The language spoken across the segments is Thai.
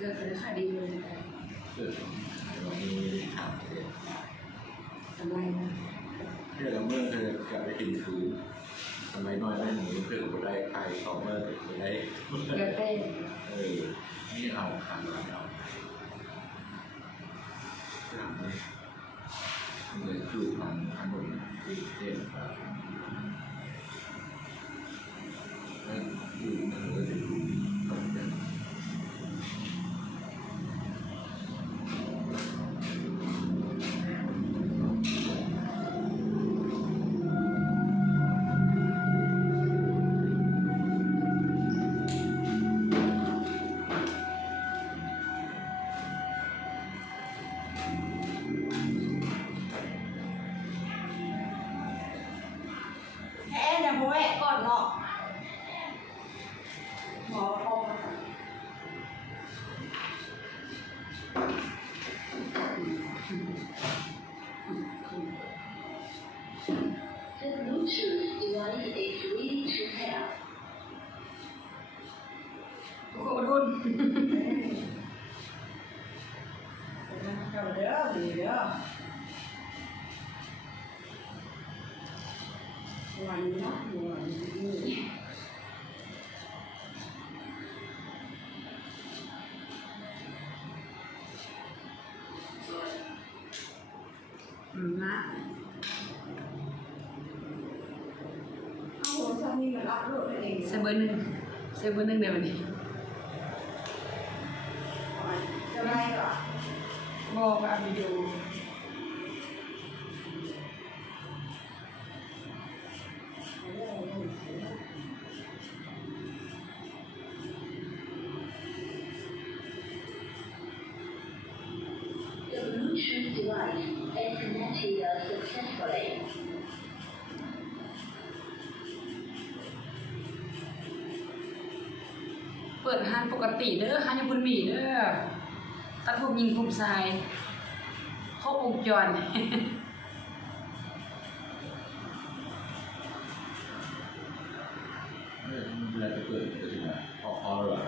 เกิดเป็นขายดีเลยเกิดเรามีถามเด็กทำไมนะเพื่อเราเมื่อเธอจะไปกินคือทำไมน้อยได้หนูเพื่อจะได้ใครเขาเมื่อจะได้เกิดเป็นนี่เอาขาดเราถามนี่เงินคือทางขนมที่เทพนั่นอยู่นั่นก็จะดูตรงกันก่อนเนาะหมอคงThe Bluetooth device is ready to pair. ทุกคนทุนเจ้าเด้อดีเด้อวันนี้นะวันนี้นะเอาหัวชามีมารับรถเองเซเบอร์หนึ่งเดี๋ยววันนี้จะได้ก่อนบอกกับวิดีโอThe Bluetooth device is connected successfully. เปิดห้านปกติเด้อห้านญี่ปุ่นมีเด้อตัดผมยิงผมทรายครบวงจรเวลาจะเปิดจะถึงพอหรอ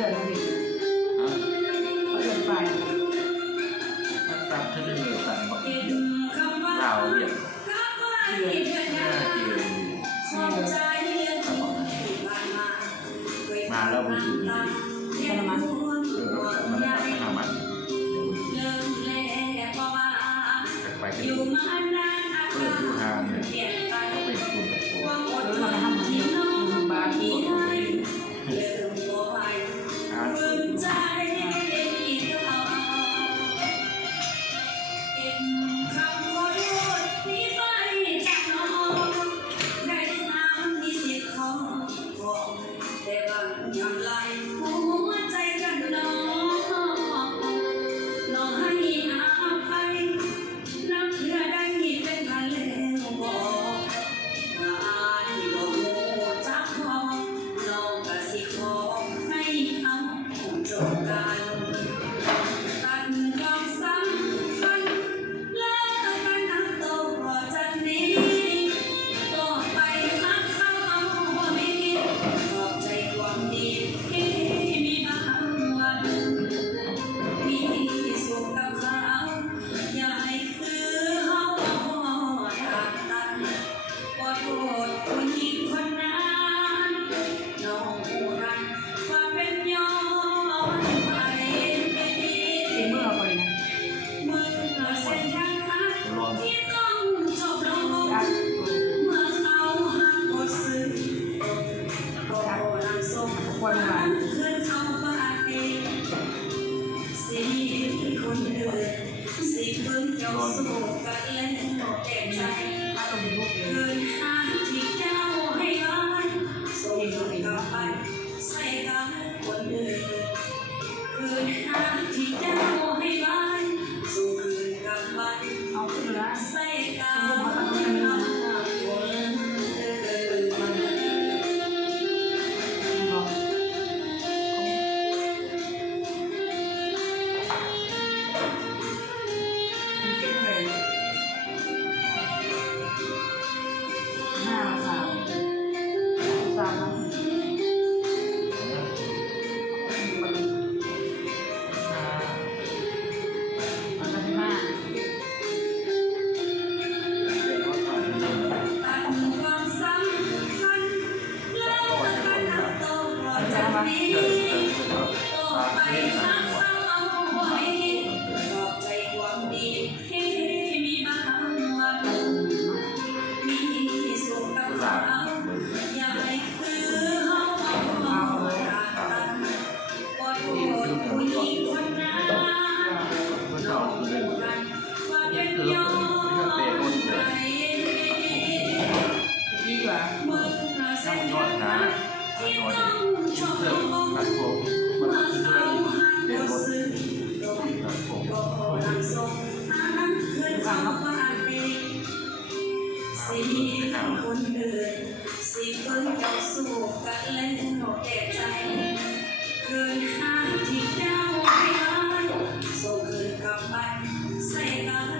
เดินไปเขาเดินไปตัดเธอได้เลยตัดเมื่อกี้ เหลือสมมติมาตั้งแต่นี้บอกฟัง